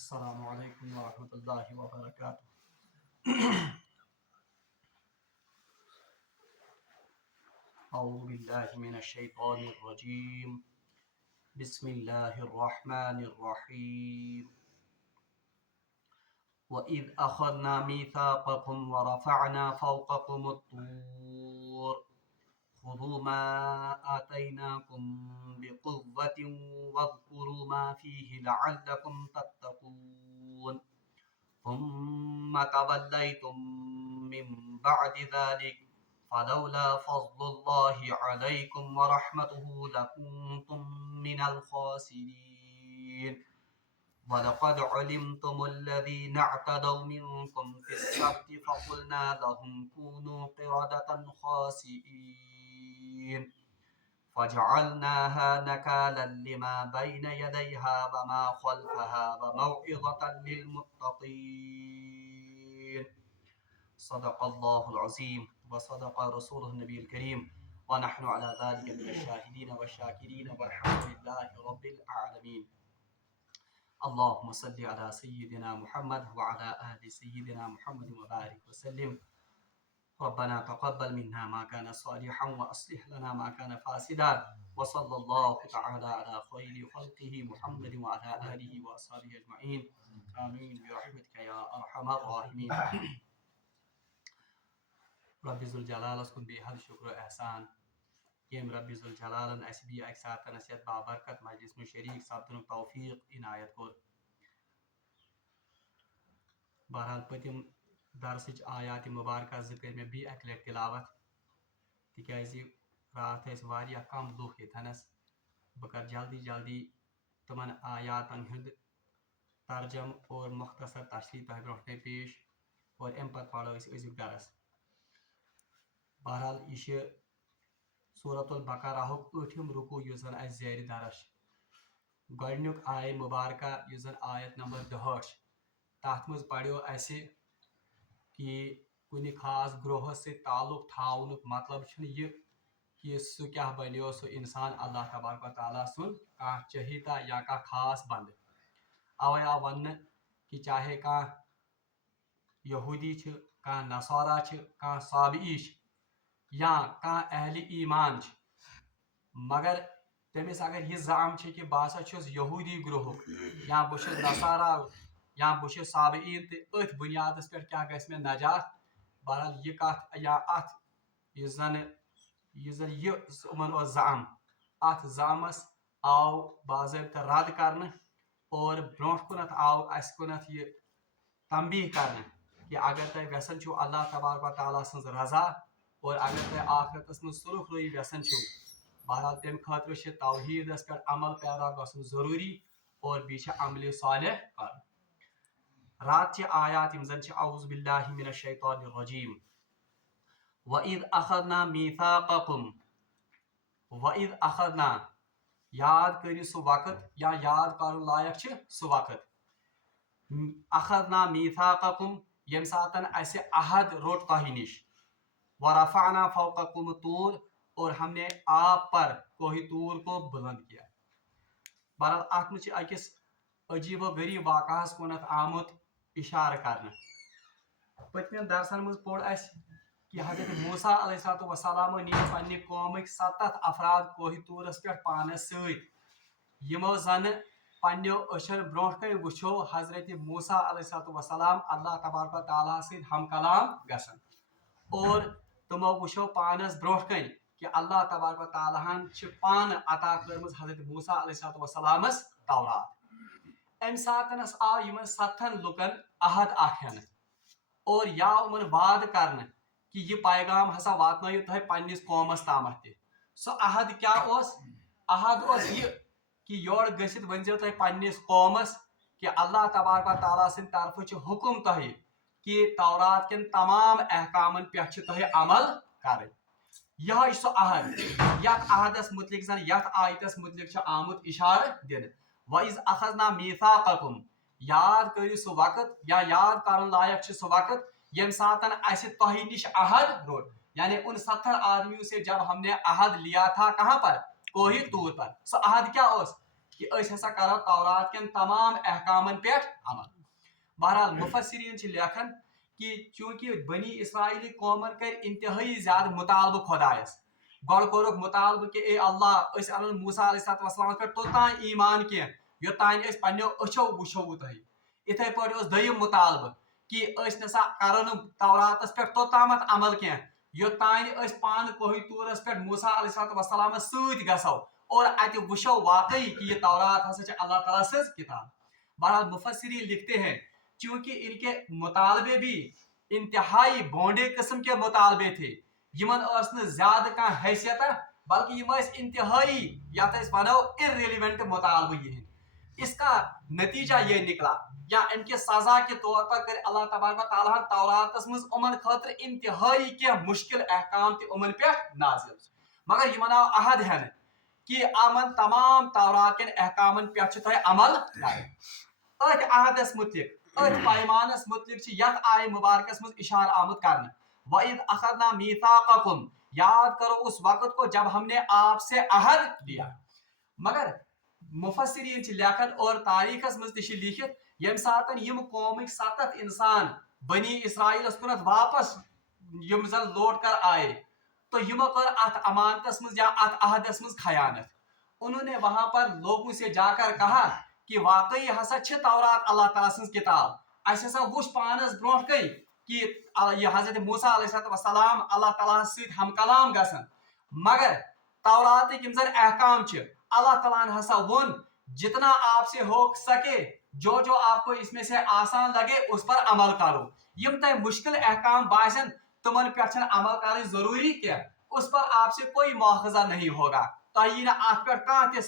السلام علیکم ورحمۃ اللہ وبرکاتہ۔ اعوذ باللہ من الشیطان الرجیم، بسم اللہ الرحمن الرحیم۔ وَإِذْ أَخَذْنَا مِيثَاقَكُمْ وَرَفَعْنَا فَوْقَكُمُ الطُّورَ خُذُوا مَا آتَيْنَاكُمْ بِقُوَّةٍ وَاذْكُرُوا مَا فِيهِ لَعَلَّكُمْ تَتَّقُونَ ثُمَّ تَوَلَّيْتُمْ مِنْ بَعْدِ ذَلِكَ فَلَوْلَا فَضْلُ اللَّهِ عَلَيْكُمْ وَرَحْمَتُهُ لَكُنْتُمْ مِنَ الْخَاسِرِينَ وَلَقَدْ عَلِمْتُمُ الَّذِينَ اعْتَدَوْا مِنْكُمْ فِي السَّبْتِ فَقُلْنَا لَهُمْ كُونُوا قِرَدَةً خَاسِئِينَ فَجَعَلْنَاهَا نَكَالًا لِمَا بَيْنَ يَدَيْهَا وَمَا خَلْفَهَا وَمَوْعِظَةً لِلْمُتَّقِينَ صدق الله العظيم وصدق رسوله النبي الكريم ونحن على ذلك من الشاهدين والشاكرين والحمد لله رب العالمين. اللهم صل على سيدنا محمد وعلى آل سيدنا محمد وبارك وسلم. ربنا تقبل منا ما كان صالحا وأصلح لنا ما كان فاسدا، وصلى الله تعالى على خير خلقه محمد وعلى آله وأصحابه أجمعين آمين برحمتك يا أرحم الراحمين. رب ذوالجلالس کن بے حد شکر و احسان یم رب ذوالجلالن اس بھی اکہ ساتن یتھ بابرکت مجلس میں شریک سپدن توفیق عنایت کور. بہرحال پتم درسچ آیات مبارکہ کر میں بی اکہ لٹ تلاوت تکیازِ رات واریاہ کم لوک یتھنس. بہ کر جلدی جلدی تمن آیاتن ہند ترجم اور مختصر تشریح تہ برونٹھ میں پیش اور ام پتہ پڑھو أزیُک درس. بہرحال یہ سورۃ البقرہ ٲٹھم رکوع یُس زن اس زیر درس. گۄڈنیُک آیہ مبارکہ یُس زن آیت نمبر 68 تتھ مز پڑھیو اسہ کہ کُنہِ خاص گروہس سۭتۍ تعلق تھاونُک مطلب چھُنہٕ یہِ کہ سُہ کیاہ بنیو سُہ انسان اللہ تبارک و تعالیٰ سُنٛد کانٛہہ چہیتا یا کانٛہہ خاص بنٛدٕ. اوے آو وننہٕ کہ چاہے کانٛہہ یہودی چھِ، کانٛہہ نصارا چھِ، کانٛہہ صابئی چھِ یا کانٛہہ اہلِ ایمان چھِ، مگر تٔمِس اگر یہِ زام چھِ کہ بہٕ ہسا چھُس یہودی گروہُک یا بہٕ چھُس نصارا یا بہٕ چھُس صابئیٖن تہٕ أتھۍ بُنیادس پٮ۪ٹھ کیاہ گژھِ مےٚ نجات. بہرحال یہِ کتھ یا اتھ یُس زن یہِ یِمن اوس زعم، اتھ زعمس آو باضٲبطہٕ رد کرنہٕ اور برونٛٹھ کُنتھ آو اسہِ کُنتھ یہِ تنبیہ کرنہٕ کہ اگر تُہۍ یژھان چھِو اللہ تبارک و تعالیٰ سٕنٛز رضا اور اگر تُہۍ آخرتس منٛز سُرخ روی یژھان چھِو، بہرحال تمہِ خٲطرٕ چھِ توحیٖدس پٮ۪ٹھ عمل پیرا گژھُن ضروٗری اور بیٚیہِ چھِ عملِ صالح کرُن. راتچہِ آیات یِم زن چھِ اعوذ باللہ من الشیطان الرجیم. وَإِذْ أَخَذْنَا مِيثَاقَكُمْ وَإِذْ أَخَذْنَا یاد کٔرِو سُہ وقت یا یاد کرُن لایق چھِ سُہ وقت. أَخَذْنَا مِيثَاقَكُمْ ییٚمہِ ساتن اسہِ عہد روٚٹ تۄہہِ نِش. وَرَفَعْنَا فَوْقَكُمُ الطُّورَ اور ہم نے آپ پر کوہ طور کو بلند کیا. بہرحال اتھ منٛز چھِ أکِس عجیب و غریٖب واقعہس کُنتھ آمُت اِشارٕ کرنہٕ. پٔتمٮ۪ن درسن منٛز پوٚر اسہِ کہ حضرت موسیٰ علیہ الصلوۃ والسلام نی پننہِ قومٕکۍ 70 افراد کوہ طورس پٮ۪ٹھ پانس سۭتۍ یِمو زن پننیو أچھن برونٛٹھ کنۍ وٕچھو حضرت موسیٰ علیہ الصلوۃ والسلام اللہ تبارک و تعالیٰ سۭتۍ ہم کلام گژھان اور تِمو وٕچھو پانس برونٛٹھ کنۍ کہ اللہ تبارک و تعالیٰ ہن چھِ پانہٕ عطا کٔرمٕژ حضرت موسیٰ علیہ الصلوۃ والسلامس تورات. امہِ ساتنس آو یِمن 70 لُکن عہد اکھ ہٮ۪نہٕ اور یا یِمن وعدٕ کرنہٕ کہ یہِ پیغام ہسا واتنٲیِو تُہۍ پننِس قومس تامتھ تہِ. سُہ عہد کیاہ اوس؟ عہد اوس یہِ کہ یورٕ گٔژھِتھ ؤنزیو تُہۍ پننِس قومس کہ اللہ تبارک و تعالیٰ سٕنٛدِ طرفہٕ چھُ حُکم تۄہہِ کہ تورات کٮ۪ن تمام احکامن پٮ۪ٹھ چھِ تۄہہِ عمل کرٕنۍ. یِہوے سُہ عہد یتھ عہدس متعلق زن یتھ آیتس متعلق چھُ آمُت اِشارٕ دِنہٕ. وَإِذْ أَخَذْنَا مِيثَاقَكُمْ یاد کٔرِو سُہ وقت یا یاد کرُن لایق چھُ سُہ وقت ییٚمہِ ساتن اسہِ تۄہہِ نِش عہد روٚٹ. یعنی ان 70 آدمیوں سے جب ہم نے عہد لیا تھا کہاں پر؟ کوہ طور پر. سُہ عہد کیا اوس؟ کہ أس ہسا کرو تورات کن تمام احکامن پہ عمل. بہرحال مفسرین لیکھان کہ چونکہ بنی اسرائیلی قومن کر انتہائی زیادہ مطالبہ خدایس گۄڈٕ کوٚرُکھ مطالبہ کہ اے اللہ أسۍ انو موسیٰ علیہ السلام پہ توٚتام ایمان کی یوٚتام أسۍ پننیو أچھو وٕچھو تۄہہِ. اِتھے پٲٹھۍ اوس دوٚیِم مطالبہ کہ أسۍ نسا کرو نہٕ توراتس پہ توٚتامتھ عمل کینٛہہ یوٚتام أسۍ پانہٕ کوہِ طورس پہ موسیٰ علیہ السلامس سۭتۍ گژھو اور اتہِ وٕچھو واقعی کہ یہ تورات ہسا چھِ اللہ تعالیٰ سٕنٛز کتاب. بہرحال مفسرین لکھتے ہیں چونکہ ان کے مطالبے بھی انتہائی بونڈے قسم کے مطالبے تھے یمن نہ زیادہ کان حیثیت بلکہ یم انتہائی یتھ ونو ارریلیونٹ مطالبہ یہ. اس کا نتیجہ یہ نکلا یا ان کے سزا کے طور پر کر اللہ تبارک و تعالیٰ توراتس مز امن خاطر انتہائی کی مشکل احکام تہ امن پہ نازل مگر یہ آو عہد ہن کہ امن تمام تورات کن احکامن پہ تہ عمل کریں. ات عہدس متعلق ات پیمانس متعلق یت آئے مبارکس مز اشارہ آمد کرنا وَإِذْ أَخَذْنَا مِيثَاقَكُمْ یاد کرو اس وقت کو جب ہم نے آپ سے عہد لیا. مگر مفسرین لیکھن اور تاریخس مز تہ لکھت یم ساتن یم قومک 7 انسان بنی اسرائیلس کنت واپس یم زن لوٹ کر آئے تو یمو کر ات امانتس مز یا ات عہدس مز خیانت. انہوں نے وہاں پر لوگوں سے جا کر کہا کہ واقعی ہسا چھ تورات اللہ تعالیٰ سن کتاب اس ہسا وچ پانس برونٹ کئی کہ یہ حضرت موسیٰ علیہ السلام اللہ تعالیٰ سۭتۍ ہم کلام گژھن مگر تورات یم زن احکام چھ اللہ تعالیٰ ہسا ون جتنا آپ سے ہو سکے جو آپ کو اس میں سے آسان لگے اس پر عمل کرو. یم تہ مشکل احکام باسن تمن پہ عمل کرنے ضروری کیا اس پر آپ سے کوئی مواخذہ نہیں ہوگا. تہ نا ات پہ کھانا تہ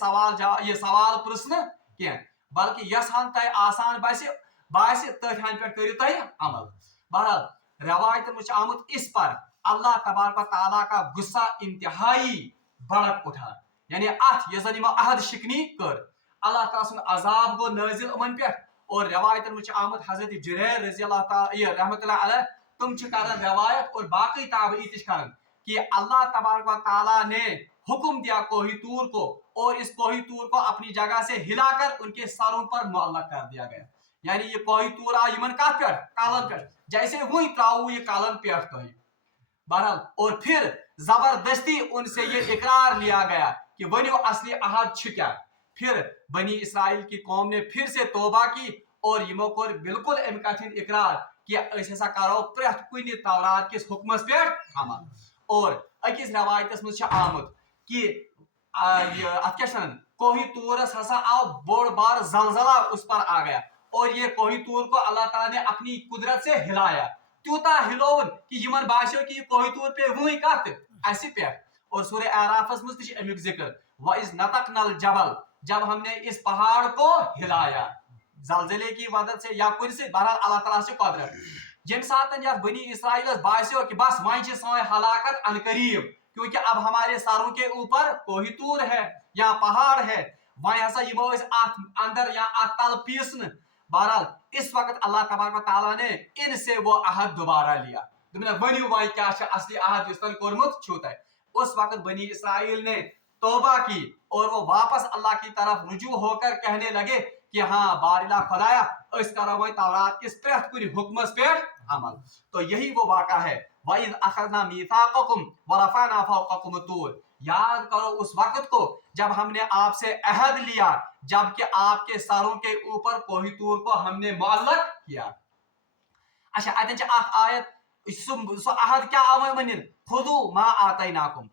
سوال پرسن کی بلکہ یس ہن تہ آسان باسہ تتھ ہن پہ کرو تہ عمل. بہرحال روایت میں آمد اس پر اللہ تبارک و تعالیٰ کا غصہ انتہائی بڑک اٹھا یعنی ات یس زن عہد شکنی کر اللہ تعالیٰ سن عذاب گو نازل امن پہ. اور روایت میں آمد حضرت جریر رضی اللہ تعالی رحمۃ اللہ علیہ تم کرن روایت اور باقی تابعی تش کرن کہ اللہ تبارک و تعالیٰ نے حکم دیا کوہ طور کو اور اس کوہ طور کو اپنی جگہ سے ہلا کر ان کے سروں پر معلق کر دیا گیا. یعنی یہ کوہ طور آ یمن کت پہ کالن پہ جیسے وہی تراو یہ کالن پہ تہ. بہرحال اور پھر زبردستی ان سے یہ اقرار لیا گیا کہ ونیو اصلی عہد چھ کیا. پھر بنی اسرائیل کی قوم نے پھر سے توبہ کی اور یمو کور بالکل ام کتھ اقرار کہ اس ہسا کرو پریت کن تورات کس حکمس پہ عمل. اور اکس روایتس مز آمد کہ ات کیا کوہ طورس ہسا آو بوڑ بار زلزلہ اس پر آ گیا اور یہ کوہ طور کو اللہ تعالیٰ نے اپنی قدرت سے ہلایا تیوتا ہلون کہ یمن باسیو کہ یہ کوہ طور پہ وہی کت اس پہ. اور سورہ اعراف مز تہ امیک ذکر وَإِذْ نَتَقْنَا الْجَبَلَ جب ہم نے اس پہاڑ کو ہلایا زلزلے کی مدد سے یا کن سے. بہرحال اللہ تعالیٰ سے قدرت یم سات بنی اسرائیل باسیو کہ بس وہیں سان ہلاکت ان قریب کیونکہ اب ہمارے سروں کے اوپر کوہ طور ہے یا پہاڑ ہے وہیں ہسا یمو اندر یا تل پیسن. بہرحال اس وقت اللہ تبارک و تعالیٰ نے ان سے وہ عہد دوبارہ لیا ونیو وہیں کیا اصلی عہد اس تن کورمت چھو تہ. اس وقت بنی اسرائیل نے توبہ کی اور وہ واپس اللہ کی طرف رجوع ہو کر کہنے لگے کہ ہاں بارلا خدایا اس کرو وہیں تورات کس پریت کن حکمس پہ عمل. تو یہی وہ واقعہ ہے وَإِذْ أَخَذْنَا مِيثَاقَكُمْ وَرَفَعْنَا فَوْقَكُمُ الطُّورَ یاد کرو اس وقت کو جب ہم نے آپ سے عہد لیا جبکہ آپ کے سروں کے اوپر کوہ طور کو ہم نے معلق کیا. اچھا اتن آیت سو عہد کیا آو من خُذُوا مَا آتَيْنَاكُمْ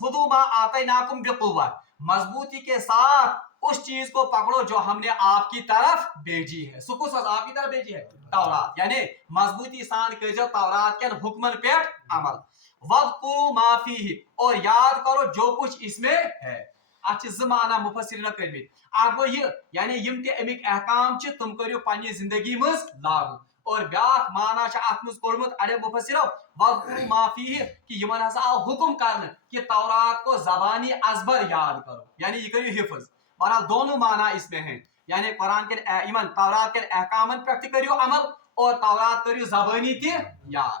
خُذُوا مَا آتَيْنَاكُمْ بِقُوَّةٍ مضبوطی کے ساتھ اس چیز کو پکڑو جو ہم نے آپ کی طرف بھیجی ہے. سکوس آپ کی طرف بھیجی ہے تورات یعنی مضبوطی سان کرو تورات کن حکمن پہ عمل. وَاذْكُرُوا مَا فِيهِ اور یاد کرو جو کچھ اس میں ہے. اتھ زمانہ مفسرین کرمت اگ گو یہ یعنی یم تہ امیک احکام چھ تم کریو پنہ زندگی مز لاگو. اور بیاکھ معنی ات مز کورمت اڑے مفسرو وَاذْكُرُوا مَا فِيهِ کہ یمن ہسا آو حکم کرنے کہ تورات کو زبانی ازبر یاد کرو یعنی یہ کریو حفظ. بہرحال دونوں معنی اس میں ہیں یعنی قرآن کے ایمن تورات کے احکامن پہ کریو عمل اور تورات کریو زبانی تہ یاد.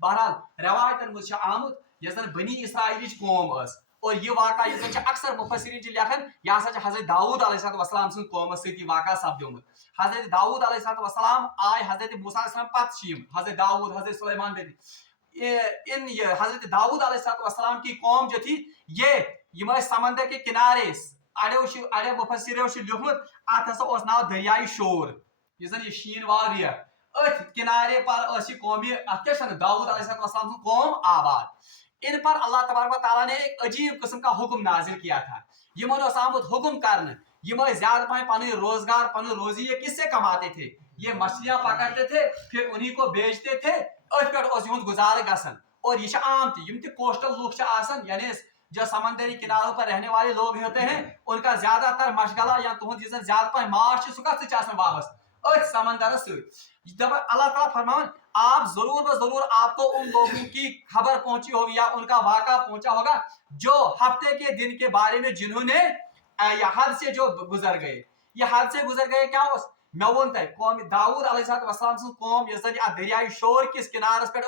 بہرحال روایتن مز آمت یس زن بنی اسرائیل قوم اس اور یہ واقعہ یہ زن اکثر مفسرین لکھان یہ ہسا حضرت داؤد علیہ السلام سن قوم سی واقعہ سپدیومت حضرت داؤد علیہ السلام آئے حضرت موسیٰ علیہ السلام پتہ حضرت داؤد حضرت سلیمان ان حضرت داؤد علیہ السلام کی قوم جو تھی یہ سمندر کے کنارے اڑے مفسروں لکھمت ات ہسا ناو دریائے شور یہ زن یہ شین واریہ ات کنارے پر اس قوم ات کیا داؤد علیہ السلام کی قوم آباد ان پر اللہ تبارک و تعالیٰ نے ایک عجیب قسم کا حکم نازل کیا تھا یمن اس آمد حکم کرنے یہ زیادہ پہ پن روزگار پن روزی یہ کس سے کماتے تھے یہ مچھلیاں پکڑتے تھے پھر انہیں کو بیچتے تھے ات پہ گزارہ گسن اور یہ عام تھی کوسٹل لوگ یعنی جو سمندری کناروں پر رہنے والے لوگ ہوتے ہیں ان کا زیادہ تر مشغلہ یا تہد یہ زیادہ پہ معاش سہ کت وابستہ ات سمندرس اللہ تعالیٰ فرمان آپ ضرور و ضرور آپ کو ان لوگوں کی خبر پہنچی ہوگی یا ان کا واقعہ پہنچا ہوگا جو ہفتے کے دن کے بارے میں جنہوں نے حد سے جو گزر گئے یہ حد سے گزر گئے کیا میں ون تہ قوم داؤد علیہ السلام سن قوم یس زن دریائے شور کس کنارس پہ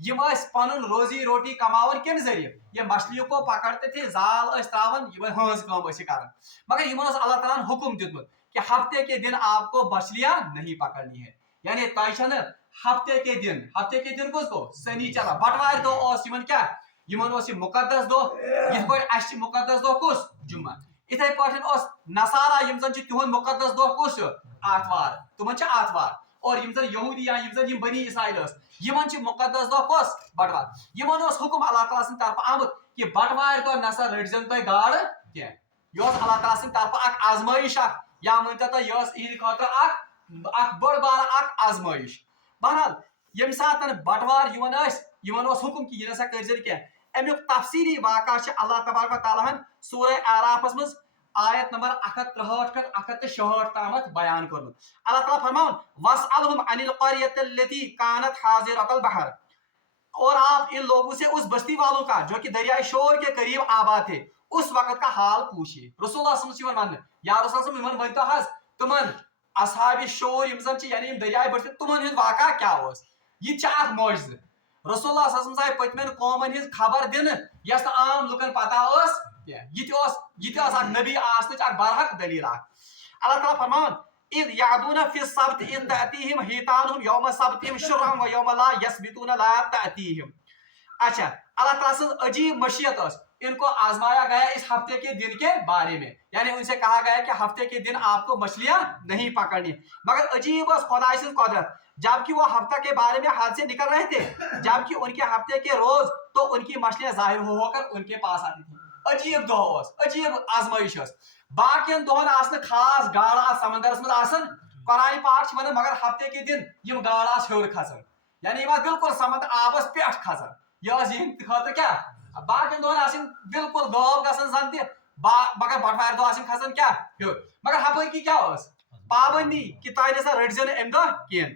یم پن روزی روٹی کماون کم ذریعے یہ مچھلیوں کو پکڑتے تھے زال تراون ہنز کام کر مگر یمن اللہ تعالیٰ نے حکم دیتمت کہ ہفتے کے دن آپ کو مچھلیاں نہیں پکڑنی ہے یعنی تہ ہفتے کے دن کس کو سنیچر بٹوار دہ کیا یمن مقدس دہ یہ پہ مقدس دہ کس جمعہ اتھے پہ نصارہ یم زن تہد مقدس دہ کس آتوار تمن آتوار اور یم زن یہودی یا یم زن بنی اسرائیل یمن مقدس دہ کس بٹوار یمن حکم اللہ تعالیٰ سند طرف آمت کہ بٹوار دہ نسا رٹزن تہ گاڑ کی یہ اللہ تعالیٰ سند طرف اخ آزمائش یا ورنو تہ یہ عید خاطر اخ بڑ بار آزمائش بہرحال یم سات بٹوار یمن حکم کہ یہ نسا کرزن کی امیک تفصیلی واقعہ اللہ تبارک و تعالیٰ سورہ اعراف مز آیت نمبر 163 پہ 166 تامت بیان کرمت اللہ تعالیٰ فرمان وَاسْأَلْهُمْ عَنِ الْقَرْيَةِ الَّتِي كَانَتْ حَاضِرَةَ الْبَحْرِ اور آپ ان لوگوں سے اس بستی والوں کا جو کہ دریائے شور کے قریب آباد تھے اس وقت کا حال پوچھیے رسول اللہ صلی اللہ علیہ وسلم یا رسول اللہ صلی اللہ علیہ وسلم ونتو حظ تمن اصحاب شور یم زن یعنی دریائے بڑھ تمن ہند واقعہ کیا یہ اخ معجزہ رسول اللہ صلی اللہ علیہ وسلم پتمن قومن ہز خبر دن یس عام لکن پتہ یہ اخ نبی آسنچ اخ برحق دلیل اللہ تعالیٰ فرمان اذ یعدون فی السبت اذ تأتیہم حیتانہم یوم سبتہم شرعا و یوم لا یسبتون لا تأتیہم اچھا اللہ تعالیٰ سے عجیب مشیت ان کو آزمایا گیا اس ہفتے کے دن کے بارے میں یعنی ان سے کہا گیا کہ ہفتے کے دن آپ کو مچھلیاں نہیں پکڑنی مگر عجیب خدا سے قدرت جبکہ وہ ہفتہ کے بارے میں ہاتھ سے نکل رہے تھے جبکہ ان کے ہفتے کے روز تو ان کی مچھلیاں ظاہر ہو کر ان کے پاس آتی تھی عجیب دہ عجیب آزمائش باقین دہن آسن خاص گاڑ سمندرس مز آسن قرآن پاک ون مگر ہفتے کے دن یم گاڑ ہور کھسان یعنی بالکل سمندر آبس پہ کھسان یہ خاطر کیا باقین دہن آسن بالکل غاب گسان زن تہ مگر بٹوار دہ آسن کھسان کیا ہور مگر ہپٲرۍ کیا پابندی کہ تہ نسا رٹزن ام دہ کین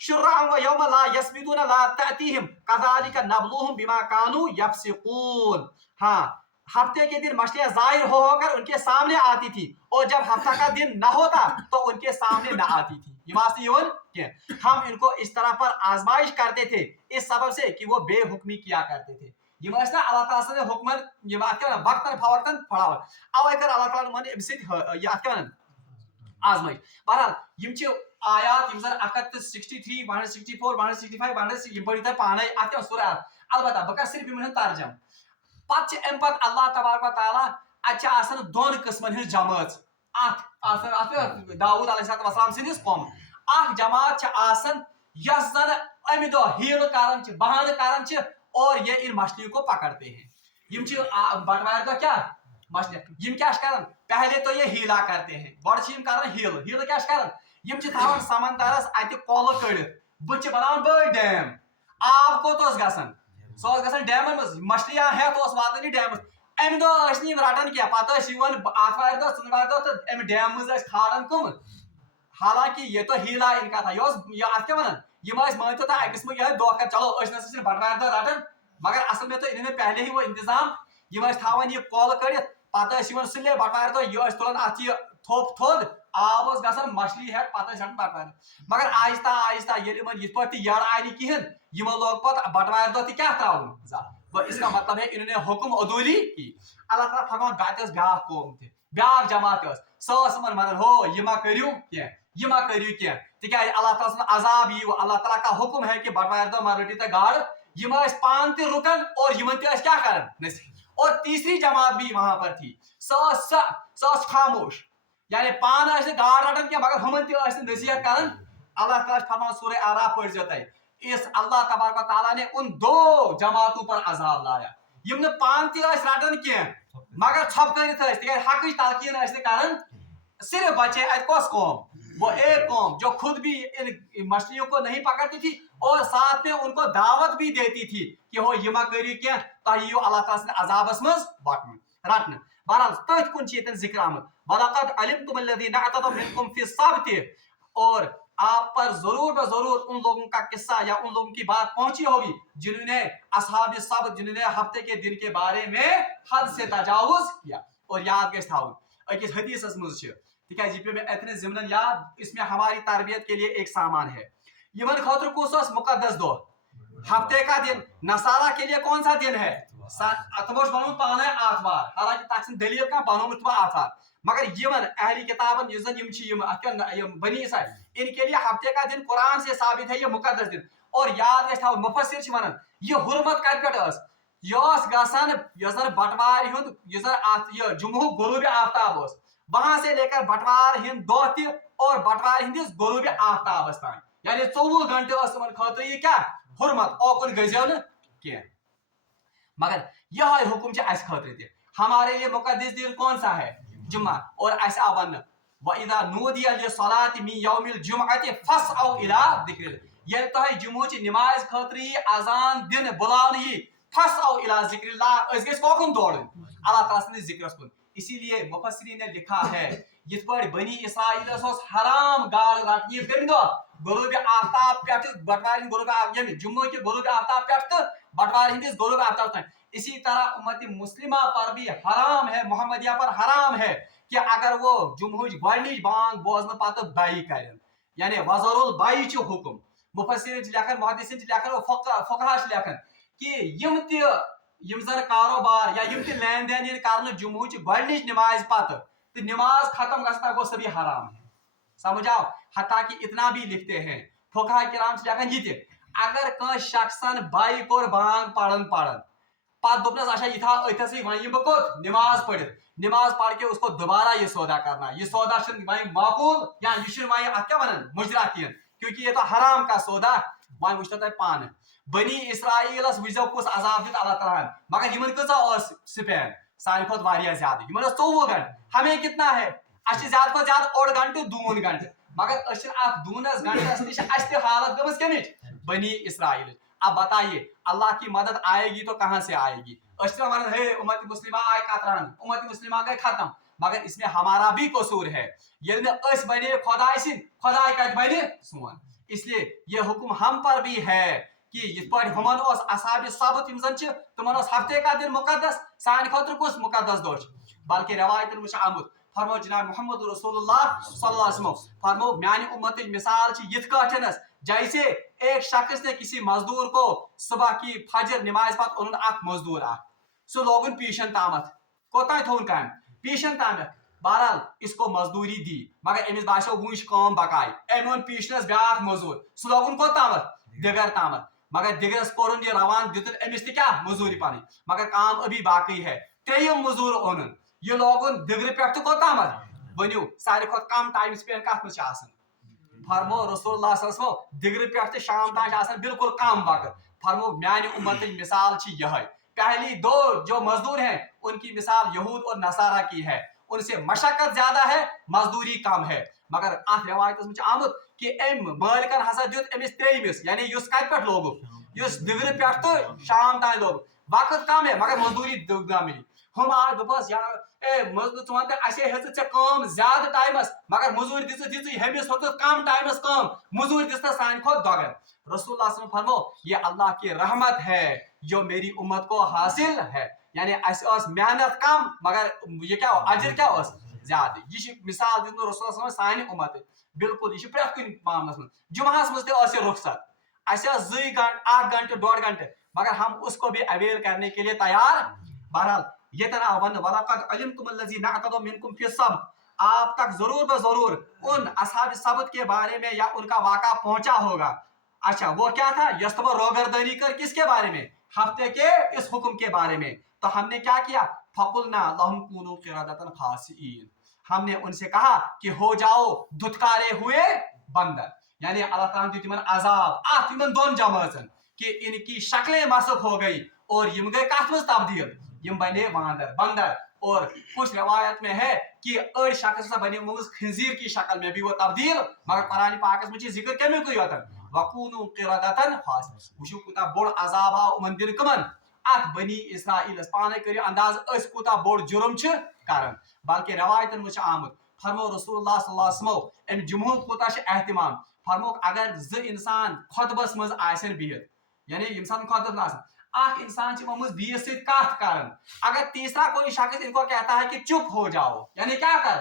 شرعا و یوم لا یسبتون لا تأتیہم کذالک نبلوہم بما کانوا یفسقون ہاں ہفتے کے دن مچھلیاں ظاہر ہو کر ان کے سامنے آتی تھی اور جب ہفتہ کا دن نہ ہوتا تو ان کے سامنے نہ آتی تھی ہم ان کو اس طرح پر آزمائش کرتے تھے اس سبب سے کہ وہ بے حکمی کیا کرتے تھے یہ اللہ تعالیٰ سے حکمن یہ وقتاً فوقتاً پڑھاو اوے کر اللہ تعالیٰ من یہ آزمائش بہرحال یم آیات یم زن 163 164 165 166 پڑھو تہ پانے ات سورہ البتہ بہ کر صرف یمن ترجم پتہ ام پتہ اللہ تبارک و تعالیٰ ات آسان دون قسمن ہز جماعت داؤد علیہ السلام سندس قوم اخ جماعت آسان یس زن امہ دہ ہیل کران بہانہ کران اور یہ ان مچھلیوں کو پکڑتے ہیں یم بٹوار دہ کیا مچھلیاں یم کیا کران پہلے تو یہ ہیلا کرتے ہیں گۄڈٕ چھِ یم کران ہیل کیا کران یم تھاوان سمندرس اتہ کۄلہٕ کڑتھ بُتھِ بناوان بٔڑ ڈیم آب کوٚت گژھان سہ گژھان ڈیمن مز مچھلیاں ہیتھ واتان یہ ڈیمس امہ دہ رٹان کی پتہ آتھوار دہ ژندوار دہ تو امہ ڈیم مز کھالان کم حالانکہ یہ تو ہیلا ان کا تھا یہ ات کیا ونان یم مانتو تہ اکس میں یہ دھوکہ چلو نسا بٹوار دہ رٹان مگر اصل میں تو انہوں نے پہلے ہی وہ انتظام یم تھاوان یہ کۄلہٕ کڑتھ پتہ سلے بٹوار دہ یہ تلان ات یہ تھوپ تھوٚد آب گژھان مچھلی ہیٚتھ پتہٕ ٲسۍ رٹان بٹوارِ مگر آہستہ آہستہ ییٚلہِ یِمن یِتھ پٲٹھۍ تہِ یڑ آیہِ نہٕ کِہینۍ یِمو لوگ پتہٕ بٹوارِ دۄہ تہِ کیٛاہ تراوُن گوٚو اس کا مطلب ہے انہوں نے حکم عدولی کی اللہ تعالیٰ فرمان بیٚیہِ ٲس بیٛاکھ قوم تہِ بیٛاکھ جماعت ٲس سۄ ٲس یِمن ونان ہو یہِ ما کٔرِو کینٛہہ یہِ ما کٔرِو کینٛہہ تِکیٛازِ اللہ تعالیٰ سُنٛد عذاب یِیو اللہ تعالیٰ کا حکم ہے کہ بٹوارِ دۄہ ما رٔٹِو تُہۍ گاڈٕ یِم ٲسۍ پانہٕ تہِ رُکان اور یِمن تہِ ٲسۍ کیٛاہ کران نصیحت اور تیسری جماعت بھی وہاں پر تھی سۄ ٲس خاموش یعنی پانہٕ ٲسۍ نہٕ گاڈ رٹان کینٛہہ مگر ہُمن تہِ ٲسۍ نہٕ نصیحت کران اللہ تعالیٰ چھُ فرمان سورہ اعراف پٔرزیٚو تُہۍ اس اللہ تبارک و تعالیٰ نے ان دو جماعتوں پر عذاب لایا یم نہٕ پانہٕ تہِ ٲسۍ رٹان کینٛہہ مگر ژھۄپہٕ کٔرِتھ ٲسۍ تِکیٛازِ حقٕچ تلقیٖن ٲسۍ نہٕ کران صرف بچے اتہِ کۄس قوم وہ ایک قوم جو خود بھی ان مچھلیوں کو نہیں پکڑتی تھی اور ساتھ میں ان کو دعوت بھی دیتی تھی کہ ہو یہ ما کٔرِو کینٛہہ تۄہہِ یِیو اللہ تعالیٰ سٕنٛدِ عذابس منٛز رٹنہٕ بہرحال تٔتھۍ کُن چھِ ییٚتٮ۪ن ذکر آمُت وَلَقَدْ عَلِمْتُمُ الَّذِينَ اعْتَدَوْا مِنكُمْ فِي السَّبْتِ اور آپ پر ضرور بہ ضرور ان لوگوں کا قصہ یا ان لوگوں کی بات پہنچی ہوگی جنہوں نے اصحاب السبت جنہوں نے ہفتے کے دن کے بارے میں حد سے تجاوز کیا اور یاد گژھِ تھاوُن أکِس حدیثس منٛز چھِ تِکیٛازِ یہِ پیٚو مےٚ اتنس ضمنن یاد اس میں ہماری تربیت کے لیے ایک سامان ہے یمن خٲطرٕ کُس اوس مقدس دۄہ ہفتے کا دن نصارہ کے لیے کون سا دن ہے تمو اوس بنومُت پانے آتھوار حالانکہ تتھ چھنہٕ دلیل کانٛہہ بنومُت تِمو آتھوار مگر یمن اہلی کتابن یُس زن یم چھِ یم بنی اسرائیل ان کے لیے ہفتے کا دن قرآن سے ثابت ہے یہ مقدس دن اور یاد گژھِ تھاوُن مفسر چھِ ونان یہ حرمت کتہِ پٮ۪ٹھ ٲس یہ ٲس گژھان یۄس زن بٹوارِ ہُنٛد یُس زن یہ جمعہُک غروبِ آفتاب اوس وہاں سے لے کر بٹوار ہند دۄہ تہِ اور بٹوار ہندس غروبِ آفتابس تام یعنی 24 گھنٹہٕ ٲس تِمن خٲطرٕ یہِ کیٛاہ حرمت اوکُن گٔژھِو نہٕ کینٛہہ مگر یہے حکم چھِ اسہِ خٲطرٕ تہِ ہمارے لیے مقدس دن کون سا ہے جمعہ اور اسہِ آو وننہٕ وَإِذَا نُودِيَ لِلصَّلَاةِ مِن يَوْمِ الْجُمْعَةِ فَاسْعَوْا إِلَىٰ ذِكْرِ اللَّهِ ییٚلہِ تۄہہِ جمعہٕچ نماز خٲطرٕ یی اذان دِنہٕ بُلاونہٕ یی فَاسْعَوْا إِلَىٰ ذِكْرِ اللَّهِ أسۍ گٔژھۍ کوکُن دورٕنۍ اللہ تعالیٰ سٕنٛدِس ذِکرس کُن اسی لیے مفسرین نے لکھا ہے یِتھ پٲٹھۍ بنی اسرائیلس اوس حرام گاڈٕ رٹنہِ یہِ کمہِ دۄہ غروبِ آفتاب پٮ۪ٹھٕ بٹوارِ ہِنٛدِ غروبِ ییٚمہِ جمعہ کہِ غروبِ آفتاب پٮ۪ٹھ تہٕ بٹوارِ ہِنٛدِس غروبِ آفتاب تام اسی طرح امت مسلمہ پر بھی حرام ہے محمدیہ پر حرام ہے کہ اگر وہ جمعہٕچ گۄڈنِچ بانگ بوزنہٕ پتہٕ بیہِ کرن یعنی وزر البیع چھُ حکم مفسرین چھِ لیکھان محدثین چھِ لیکھان فقہا چھِ لیکھان کہ یم زن کاروبار یا یم تہِ لین دین یِن کرنہٕ جمعہٕچ گۄڈنِچ نماز پتہٕ تہٕ نماز ختم گژھنا گوٚو سبھی حرام ہے سمجھ آو حتیٰ کہ اتنا بھی لکھتے ہیں فقہا کرام چھِ لیکھان یہِ تہِ اگر کٲنٛسہِ شخصن بیہِ کوٚر بانگ پرن پتہٕ دوٚپنس اچھا یہِ تھاو أتھسٕے وۄنۍ یِمہٕ بہٕ کوٚت نماز پٔرِتھ نماز پڑھ کے اس کو دوبارہ یہ سودا کرنا یہ سودا چھُنہٕ وۄنۍ معقوٗل یا یہِ چھُنہٕ وۄنۍ اتھ کیٛاہ ونان مُجرا کینٛہہ کیونکہ یہ تو حرام کا سودا وۄنۍ وٕچھتو تۄہہِ پانہٕ بنی اسرائیلس وٕچھزیو کُس عذاب دیُت اللہ تعالیٰ ہن مگر یِمن کۭژاہ ٲس سپین سانہِ کھۄتہٕ واریاہ زیادٕ یِمن ٲس 24 گھنٹہٕ ہمیں کتنا ہے اسہِ چھِ زیادٕ کھۄتہٕ زیادٕ 1.5 گھنٹہٕ 2 گھنٹہٕ مگر أسۍ چھِ اتھ 2 گھنٹس نِش اسہِ تہِ حالت گٔمٕژ کمِچ بنی اسرائیل اب بتائیے اللہ کی مدد آئے گی تو کہاں سے آئے گی اشترا ون ہے امت مسلمہ آئے قطران امت مسلمہ گئے ختم مگر اس میں ہمارا بھی قصور ہے ییٚلہِ نہٕ أسۍ بنے خداے سٕنٛدۍ خداے کتہِ بنہِ سون اس لیے یہ حکم ہم پر بھی ہے کہ یِتھ پٲٹھۍ ہُمن اوس اصحاب صبت یِم زن چھِ تِمن اوس ہفتے کا دن مقدس سانہِ خٲطرٕ کُس مقدس دۄہ چھُ بلکہ روایتن منٛز چھُ آمُت فرمو جناب محمد رسول اللہ صلی اللہ علیہ وسلم فرمو میانہِ امتٕچ مثال چھِ یِتھ کٲٹھۍ جیسے ایک شخص نے کسی مزدور کو صبح کی فجر نماز پتہٕ اوٚنُن اکھ مزدور اکھ سُہ لوگُن پیٖشن تامتھ کوتام تھوٚوُن کامہِ پیٖشن تامتھ بہرحال اس کو مزدوری دی مگر أمِس باسیو وُنہِ چھِ کٲم بقاے أمۍ اوٚن پیٖشنس بیٛاکھ مزوٗر سُہ لوگُن کوٚتامتھ دِگر تامتھ مگر دِگرس کوٚرُن یہِ روان دِتُن أمِس تہِ کیٛاہ مزوٗرِ پنٕنۍ مگر کام ابھی باقٕے ہے ترٛیٚیِم مزوٗر اوٚنُن یہِ لوگُن دِگرٕ پٮ۪ٹھ تہٕ کوٚتامتھ ؤنِو ساروی کھۄتہٕ کم ٹایم سپین کتھ منٛز چھُ آسان فرمو رسول اللہ صلی اللہ علیہ وسلم دِگرٕ پٮ۪ٹھ تہٕ شام تام چھُ آسان بالکل کم وقت فرمو میانہِ امتٕچ مثال چھِ یِہے پہلی دو جو مزدور ہیں ان کی مثال یہود اور نصارہ کی ہے ان سے مشقت زیادہ ہے مزدوری کم ہے مگر اتھ روایتس منٛز چھُ آمُت کہ أمۍ مٲلکن ہسا دیُت أمِس ترٛیٚیمِس یعنی یُس کتہِ پٮ۪ٹھ لوگُکھ یُس دِگرٕ پٮ۪ٹھ تہٕ شام تام لوگ وقت کم ہے مگر مزدوری دُگنا مِلی ہُم آے دوٚپہس یار اے مزدور ژٕ وَن تہٕ اَسے ہیژٕتھ ژےٚ کٲم زیادٕ ٹایمس مگر مزوٗرۍ دِژٕے ہیٚمِس ہیوٚتُتھ کم ٹایمس کٲم مزوٗرۍ دِژتس سانہِ کھۄتہٕ دۄگن رسول اللہ صلی اللہ علیہ وسلم فرمو یہ اللہ کی رحمت ہے جو میری امت کو حاصل ہے یعنی اسہِ ٲس محنت کم مگر یہ کیا اجر کیا ٲس زیادہ یہ مثال دیت رسول اللہ سانہ امت بالکل یہ پریت کن معاملس من جمعہ مز تہ رخصت اسے 2 گھنٹہ 1 گھنٹہ 1.5 گھنٹہ مگر ہم اس کو بھی اویل کرنے کے لیے تیار بہرحال یہ طرح ون وَلَقَدْ عَلِمْتُمُ الَّذِينَ اعْتَدَوْا مِنْكُمْ فِي السَّبْتِ آپ تک ضرور ضرور ان اصحاب سبت کے بارے میں یا ان کا واقعہ پہنچا ہوگا. اچھا وہ کیا تھا یستبر روگردانی کر کس کے بارے میں ہفتے کے اس حکم کے بارے میں تو ہم نے کیا کیا فَقُلْنَا لَهُمْ كُونُوا قِرَدَةً خَاسِئِينَ ہم نے ان سے کہا کہ ہو جاؤ دھتکارے ہوئے بندر یعنی اللہ تعالیٰ نے تمن عذاب آت تمن دون جماعتن کہ ان کی شکلیں مسخ ہو گئی اور یم گئے کت مز تبدیل یم بنے واندر بندر اور کچھ روایت میں ہے کہ اڑ شخص بنے خنزیر کی شکل میں بھی وہ تبدیل مگر قرآن پاک میں ذکر کمی کوئی ہوتا وَقُونُوا قِرَدَةً خَاسِئِينَ وشو کوتا بوڑ عذاب آو امن دن کمن ات بنی اسرائیل پانے کری انداز اس کوتا بوڑ جرم چھ کرن بلکہ روایتن میں آمد فرمو رسول اللہ صلی اللہ علیہ وسلم ام جمعہ کوتا اہتمام فرمو اگر ز انسان خطبس مز آسن بہت یعنی انسان خطبس آسن اخ انسان چھ مز بیس ست کت کرن اگر تیسرا کوئی شخص ان کو کہتا ہے کہ چپ ہو جاؤ یعنی کیا کر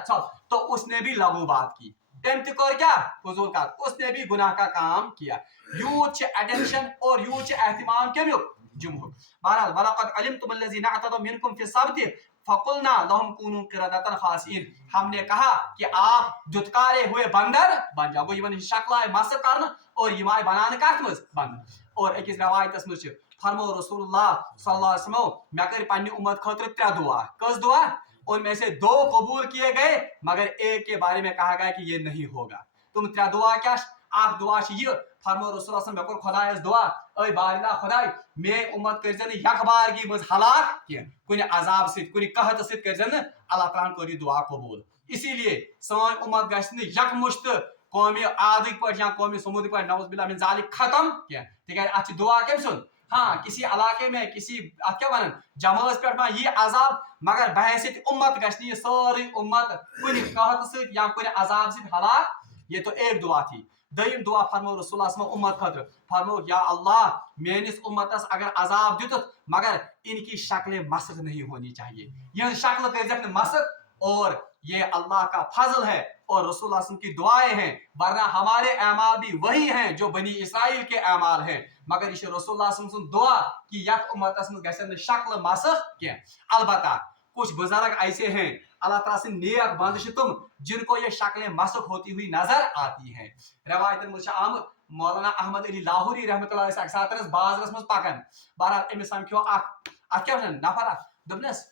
تو اس نے بھی لغو بات کی تم تہ کر کیا فضول کت اس نے بھی گناہ کا کام کیا یوت چھ اٹینشن اور یوت چھ اہتمام کمیک جمعہ بہرحال وَلَقَدْ عَلِمْتُمُ الَّذِينَ اعْتَدَوْا مِنْكُمْ فِي السَّبْتِ فَقُلْنَا لَهُمْ كُونُوا قِرَدَةً خَاسِئِينَ ہم نے کہا کہ آپ دھتکارے ہوئے بندر بن جاؤ وہ یمن شکلائے مس کرنا اور یم آئے بنانے کت مز بندر اور اکس روایتس مز فرمو رسول اللہ صلی اللہ علیہ وسلم میں کر پنہ امت خاطر 3 دعا کس دعا ان میں سے 2 قبول کیے گئے مگر ایک کے بارے میں کہا گیا کہ یہ نہیں ہوگا تم 3 دعا کیا اخ دعا یہ فرمو رسول اللہ صلی اللہ علیہ وسلم خدایس دعا اے بارنا خدای میں امت کرزن یک بارگی مز ہلاک کی کن عذاب ست کن قحط ست کرزن اللہ تعالیٰ کر یہ دعا قبول اسی لیے سان امت گژھِ نہٕ یک مشت قومی عادک پہ یا قومی سمود پہ نعوذ باللہ من ذالک ختم کی تکیاز ات دعا کم سن ہاں کسی علاقے میں کسی ات کیا ون جماعت پہ ما یہ عذاب مگر بحیثیت امت گژھِ یہ ساری امت کن قحط ست یا کن عذاب ست ہلاک یہ تو ایک دعا تھی دویم دعا فرمو رسول اللہ صلی اللہ علیہ وسلم امت خاطر فرمو یا اللہ میانس امتس اگر عذاب دتت مگر ان کی شکلیں مسخ نہیں ہونی چاہیے یہ شکل کر مسخ اور یہ اللہ کا فضل ہے اور رسول اللہ صلی اللہ علیہ وسلم کی دعائیں ہیں ورنہ ہمارے اعمال بھی وہی ہیں جو بنی اسرائیل کے اعمال ہیں مگر یہ رسول اللہ صلی اللہ علیہ وسلم دعا کہ یک امتس مز گژھن شکل مسخ کی البتہ کچھ بزرگ ایسے ہیں اللہ تعالیٰ سے نیک بند تم جن کو یہ شکلیں مسخ ہوتی ہوئی نظر آتی ہیں روایت مجھ آمد مولانا احمد علی لاہوری رحمۃ اللہ علیہ ساترس بازرس مز پکن بہرحال امس سمکھو ات کیا نفر دپنس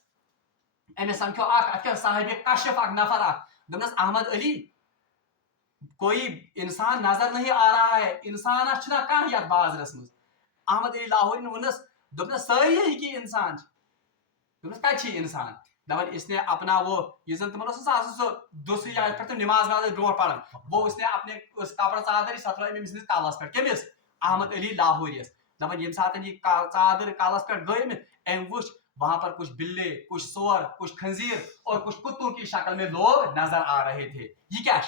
امس سمکھو ات کیا صاحب کشف نفر دپنس احمد علی کوئی انسان نظر نہیں آ رہا ہے انسان چھنا کہاں یت بازرس مز احمد علی لاہوری ونس دپنس ساری کی انسان دپنس کت انسان دپان اس نے اپنا وہ یہ زن تمہن سو دوسری جائے پہ نماز برو پڑھن وہ اس نے اپنے کپڑ ژادر سا ترٲے أمۍ سٕنٛدِس کلس پہ کٔمِس احمد علی لاہوریس دپان ییٚمہِ ساتہٕ یہ ژادر کلس پہ گئی أمۍ وٕچھ وہاں پر کچھ بلے کچھ سور کچھ خنزیر اور کچھ کتوں کی شکل میں لوگ نظر آ رہے تھے یہ کیا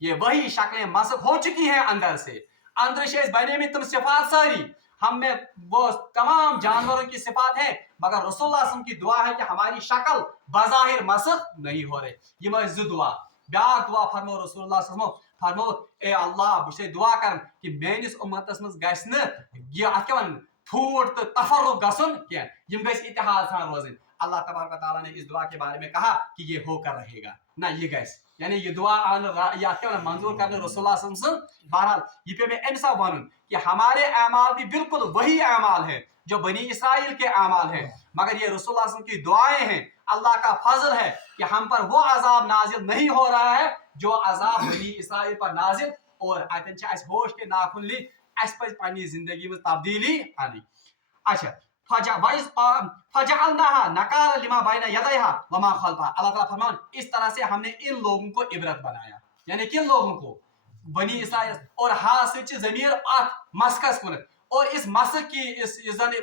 یہ وہی شکلیں مسخ ہو چکی ہیں اندر سے اندر سے بنے میں تم صفات ساری ہم میں وہ تمام جانوروں کی صفات ہیں مگر رسول اللہ صلی اللہ علیہ وسلم کی دعا ہے کہ ہماری شکل بظاہر مسخ نہیں ہو رہے یہ میں دعا بیاکھ دعا فرمو رسول اللہ صلی اللہ علیہ وسلم فرمو اے اللہ بچ دعا کرن کہ میانس امتس مز گژھِ نہٕ یہ ات کیا ون پھوٹ تو تفرق گژھن کی یم گژھِ اتحاد سان روزن اللہ تبارک و تعالیٰ نے اس دعا کے بارے میں کہا کہ یہ ہو کر رہے گا نہ یہ گژھِ یعنی یہ دعا منظور کرنے رسول اللہ صلی اللہ علیہ وسلم بہرحال یہ پہ میں امہ سا ون کہ ہمارے اعمال بھی بالکل وہی اعمال ہیں جو بنی اسرائیل کے اعمال ہیں مگر یہ رسول اللہ صلی اللہ علیہ وسلم کی دعائیں ہیں اللہ کا فضل ہے کہ ہم پر وہ عذاب نازل نہیں ہو رہا ہے جو عذاب بنی اسرائیل پر نازل اور اتن چھ اس ہوش کے ناخن لی اس پہ پنی زندگی میں تبدیلی آنی اچھا فجعلناها نکالا لما بین یدیہا وما خلفہا اللہ تعالیٰ فرمان اس طرح سے ہم نے ان لوگوں کو عبرت بنایا یعنی کن لوگوں کو بنی اسرائیل اور حاصل ضمیر ات مسکس کن اور اس مسک کی اس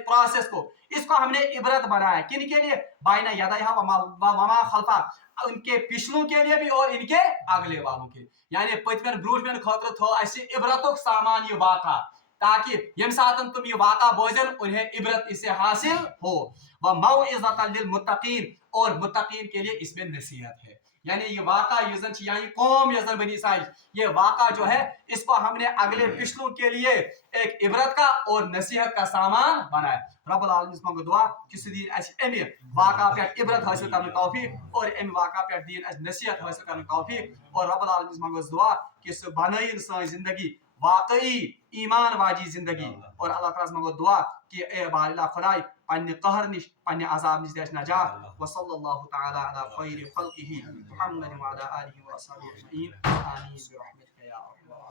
پروسیس کو اس کو ہم نے عبرت بنایا کن کے لیے بین یدیہا وما خلفہا ان کے پچھلوں کے لیے بھی اور ان کے اگلے والوں کے یعنی پتمن بروٹمن خاطر تھو اس عبرتک سامان یہ واقعہ تاکہ یم ساتن تم یہ واقعہ بوزن انہیں عبرت اس سے حاصل ہو وموعظۃ للمتقین اور متقین کے لیے اس میں نصیحت ہے یعنی یہ واقعہ یعنی قوم بنی اسرائیل، یہ واقعہ جو ہے اس کو ہم نے اگلے پچھلوں کے لیے ایک عبرت کا اور نصیحت کا سامان بنایا. رب العالمین منگو دعا کہ سہ دین اس امہ واقعہ پہ عبرت حاصل کرنے توفیق اور امہ واقعہ پہ دین اس نصیحت حاصل کرنے توفیق اور رب العالمین منگو دعا کہ سہ بنائن سان زندگی واقعی ایمان واجی زندگی اور اللہ تعالیٰ منگو دعا کہ اے بار اللہ خدائے پنہ قہر نش پنہ عذاب نش دس نجات وصلی اللہ تعالی علی خیر خلقہ محمد وعلی آلہ وصحبہ اجمعین آمین برحمتک یا اللہ.